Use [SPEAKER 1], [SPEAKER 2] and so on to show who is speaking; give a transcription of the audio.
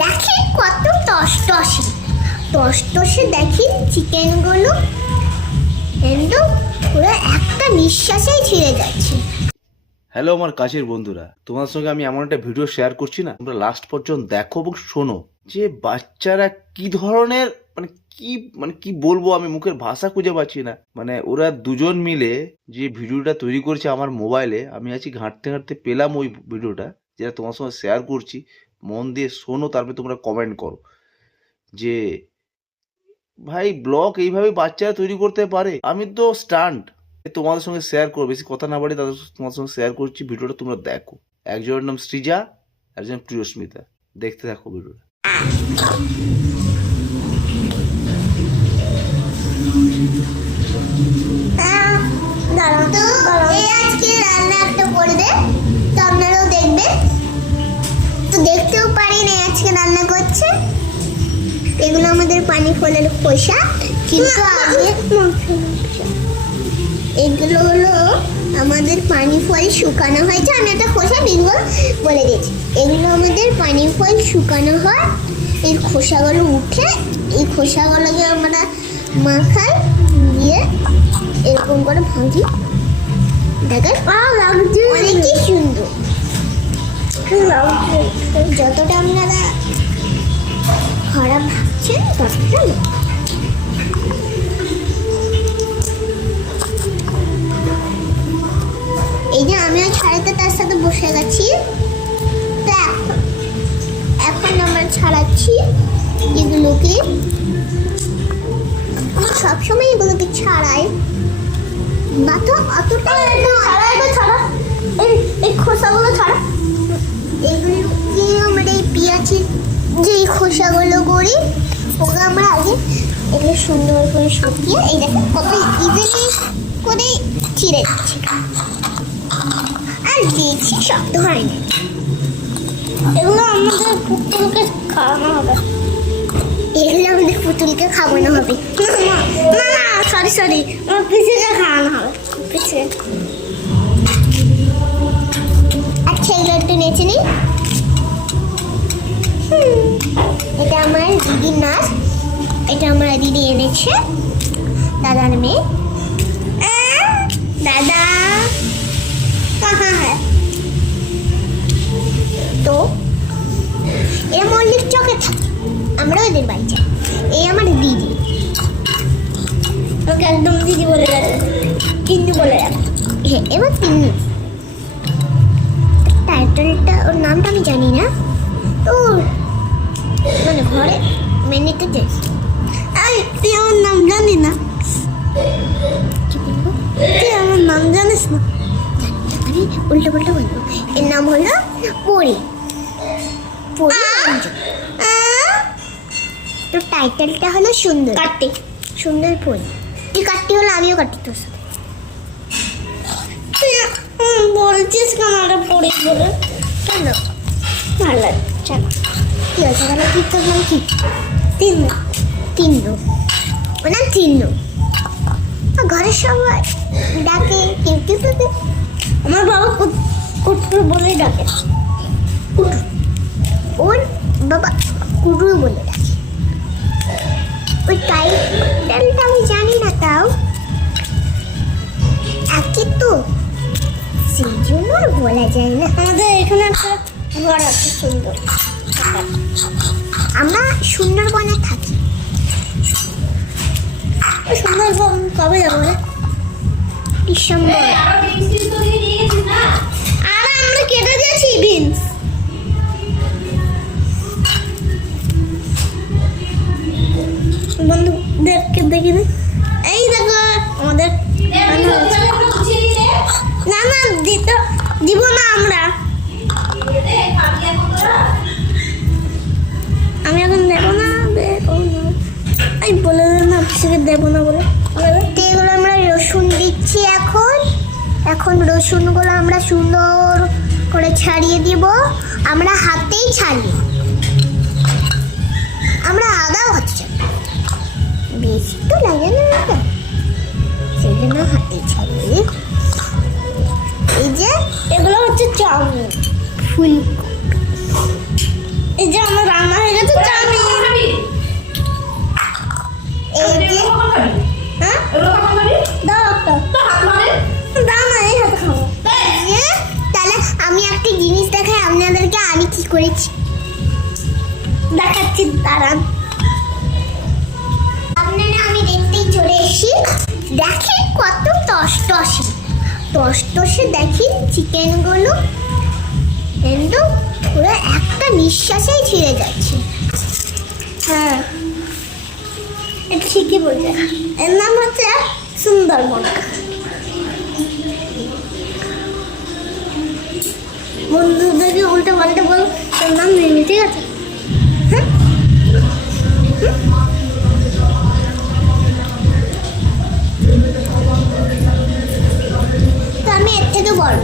[SPEAKER 1] দেখেন কত টসটসে টসটসে দেখেন চিকেনগুলো একদম পুরো একটা নিঃশ্বাসেই ছিঁড়ে যাচ্ছে।
[SPEAKER 2] হ্যালো আমার কাছের বন্ধুরা তোমার সঙ্গে আমি এমন একটা ভিডিও শেয়ার করছি না, তোমরা লাস্ট পর্যন্ত দেখো এবং শোনো যে বাচ্চারা কি ধরনের মানে কি মানে কি বলব আমি, মুখের ভাষা খুঁজে পাচ্ছি না। মানে ওরা দুজন মিলে যে ভিডিওটা তৈরি করেছে আমার মোবাইলে আমি আজকে ঘাঁটতে ঘাঁটতে পেলাম ওই ভিডিওটা যেটা তোমার সঙ্গে শেয়ার করছি। মন দিয়ে শোনো, তারপরে তোমরা কমেন্ট করো। যে, ভাই ব্লগ এইভাবে বাচ্চারা তৈরি করতে পারে? আমি তো স্টান্ট তোমাদের সঙ্গে শেয়ার করো বেশি কথা না বাড়ি তাদের তোমাদের সঙ্গে শেয়ার করছি। ভিডিওটা তোমরা দেখো। একজনের নাম সৃজা, একজন প্রিয়স্মিতা। দেখতে থাকো ভিডিওটা।
[SPEAKER 1] পারি না আজকে রান্না করছে। এগুলো আমাদের পানি ফলের খোসা। কিন্তু আগে এগুলো হলো আমাদের পানি ফল শুকানো হয়েছে। আমি একটা খোসা বিঙ্গল বলে দিচ্ছি এগুলো আমাদের পানি ফল শুকানো হয়। এই খোসাগুলো উঠে এই খোসাগুলোকে আমরা মাখাই দিয়ে এরকম করে ভাঙি। দেখেন? অনেকই সুন্দর। যতটা আপনারা খারাপ ভাবছেন ততটা। এই যে আমিও ছাড়িতে তার সাথে বসে গেছি এই পেঁয়াজের যে খোসাগুলো করি ওকে আমরা আগে এগুলো সুন্দর করে শুকিয়ে এই দেখেন কত ইজিলি করে চিড়ে দিচ্ছি আর বেশি শক্ত হয়নি এগুলো আমাদের পুতুলকে খাওয়ানো হবে। এগুলো আমাদের পুতুলকে খাওয়ানো হবে। সরি সরি আমার পিসিকে খাওয়ানো হবে। দিদি দাদার মেয়ে? দাদা। কাহা হ্যাঁ তো এরা মল্লিক চকে থাকে, আমরা ওদের বাড়ি যাই। এই আমার দিদি। ওকে একদম দিদি বলে রাখো তিন্নু বলে রাখো হ্যাঁ এবার তিন্নু টাইটেলটা ওর নামটা আমি জানি না। তো মানে ঘরে মেনেতে যাই না? মানে উল্টো পাল্টা বলব। এর নাম হলো পরি পরি। তো টাইটেলটা হলো সুন্দর। কাটতে। সুন্দর পরি তুই কাটতে হলো আমিও কাটি তোর সাথে। বলছিস কেন ওটা পরি বলে? কেন? ভালো লাগে। চলো। কি আছে তাহলে? কি তোর নাম কি? তিন্নু। ওর নাম আর ঘরের সবাই ডাকে, কেউ কেউ আমার বাবা কুটুর বলে ডাকে। ওর বাবা কুটু বলে ডাকে। ওই টাইটেলটা আমি জানি না তাও। একই তো সেই জন্য আর বলা যায় না। আমাদের এখানে একটা ঘর আছে সুন্দর। আমরা সুন্দরবনে থাকি। সুন্দরবন কবে যাব রে? ডিসেম্বর। আর আমরা কেটে দিয়েছি বিনস বন্ধুদেরকে দেখি এই দেখো আমাদের না না দিতে দিব না আমরা। আমি এখন দেবো না দেবো না। এই বলে পিসিকে দেবো না বলে। এগুলো আমরা রসুন দিচ্ছি এখন। এখন রসুনগুলো আমরা সুন্দর করে ছাড়িয়ে দিব। আমরা হাতেই ছাড়ি। আমরা আদাও হচ্ছে। বেশি তো লাগে না সেই জন্য হাতেই ছাড়িয়ে এই যে এগুলো হচ্ছে চাউমিন। ফুল করেছি। দেখাচ্ছি, দাঁড়ান। আপনারা আমি দেখতেই চলে দেখেন কত টস টসে টস টসে দেখি চিকেনগুলো। একদম পুরো একটা নিঃশ্বাসেই ছিঁড়ে যাচ্ছে। হ্যাঁ। ঠিকই বলছে এর নাম হচ্ছে সুন্দরবন। বন্ধুদেরকে উল্টে পাল্টে বল তোর নাম মিমি ঠিক আছে হ্যাঁ তো আমি এর থেকে বড়